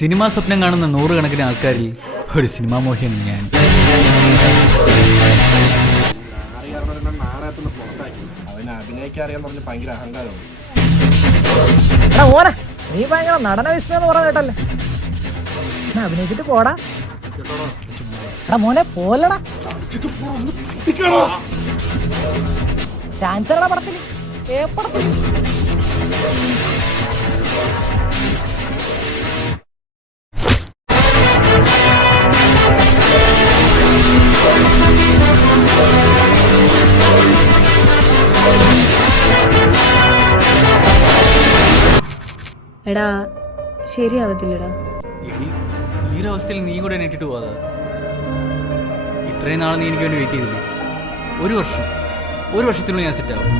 Cinema സ്വപ്നം കാണുന്ന നൂറുകണക്കിന് ആൾക്കാരിൽ ഒരു സിനിമാ മോഹിയാണ് ഞാൻ. നീ ഭയങ്കര നടന വിസ്മയം പറഞ്ഞ കേട്ടല്ലേ, അഭിനയിച്ചിട്ട് പോടാ. മോനെ പോലടാ, ചാൻസറാ പടത്തില് ഏപ്പടത്തില്. എടാ ശരിയാവത്തില്ലടാ. ഈ ഒരു അവസ്ഥയിൽ നീ കൂടെ എണീറ്റിട്ട് പോവാതെ. ഇത്രയും നാളെ നീ എനിക്ക് വേണ്ടി വെയിറ്റ് ചെയ്തില്ലേ? ഒരു വർഷത്തിനുള്ളിൽ ഞാൻ സെറ്റാവും.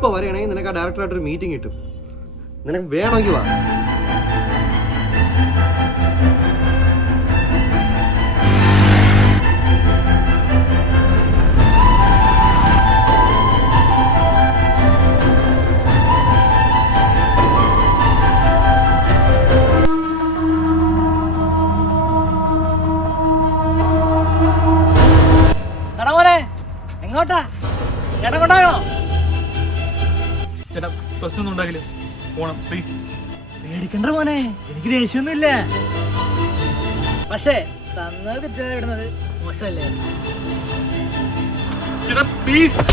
ഇപ്പൊ വരെയാണെങ്കിൽ നിനക്ക് ആ ഡയറക്ടറായിട്ടൊരു മീറ്റിംഗ് കിട്ടും. നിനക്ക് വേണമെങ്കിൽ വാ. എങ്ങോട്ടാ ചേട്ടൻ കൊണ്ടാകണോ? ചേട്ടാ പ്രശ്നമൊന്നും ഉണ്ടാകില്ല, പോണം പ്ലീസ്. പേടിക്കണ്ട മോനെ, എനിക്ക് ദേഷ്യമൊന്നുമില്ല. പക്ഷേ തന്നത് വിടുന്നത് മോശമല്ലേ? ചേട്ടാ പ്ലീസ്,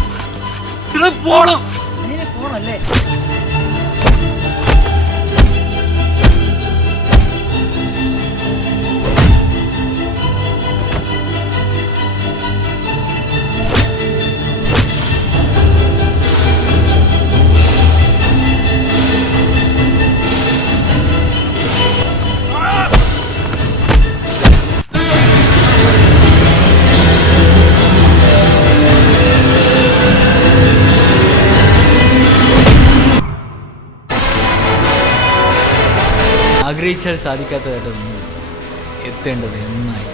ചേട്ടാ പോണം. അങ്ങനെ പോണല്ലേ? ആഗ്രഹിച്ചാൽ സാധിക്കാത്തതായിട്ടൊന്നും എത്തേണ്ടത് എന്നായി.